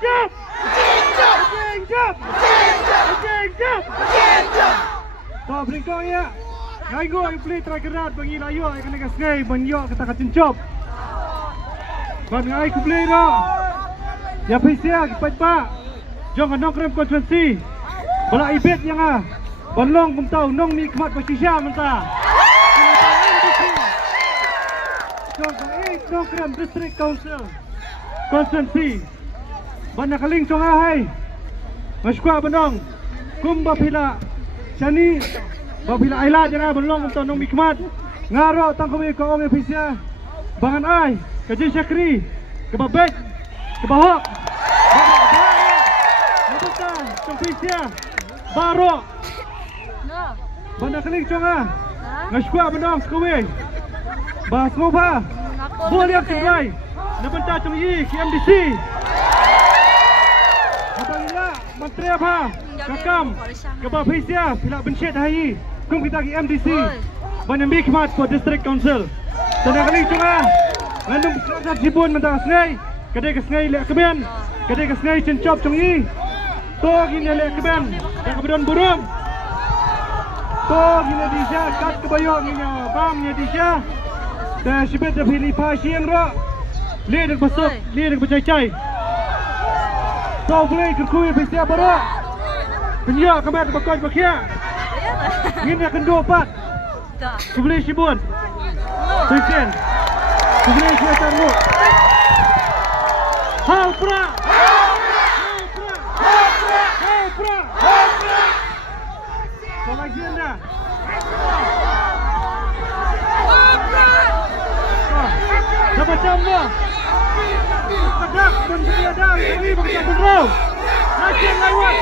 jump! Again, jump! Again, jump! So, berikut ya. Ngaigo ay play try kerat bagi layu ay kena kasngai banyo kata kacincop. Ban ngai ku play ro. Ya pisia kipat pa. Jong anong krem konsensi. Bola ibet yang ah. Banlong kum tau nong mi kmat pasisya menta. So, nong krem district council. Konsensi. Ban nakaling song ahai. Maskwa banong. Kum bapila. Chani Babila Ayla jana belong untuk nong mikmat ngaro tang kami ko ong ofisia bangan ai kaji syakri ke babek ke bahok babak tong ofisia baro banda keling conga ngashkwa benong skowe bas ngoba boleh sebai nabenta cong yi KMDC Babila menteri apa kakam ke babisia pila bencet hai kum kita ke MDC banyak mikmat for district council dan kali cuma ngandung kerajaan Jibun mentang sengai kedai ke sengai lek keben kedai ke sengai cencop congi to gini lek keben yang kebedon burung to gini disya kat kebayok gini bamnya disya dan sibet dah pilih pasieng ro le dak besok le dak bercai-cai to boleh kerkui pisia baru penyak kebet bakoj bakia ini akan 24 Sebelum Shibun Presiden Sebelum Syaitan Lu Halpra Pengajian dah dah macam dah Kedak Menteri ada Ini macam berau Nasian lewat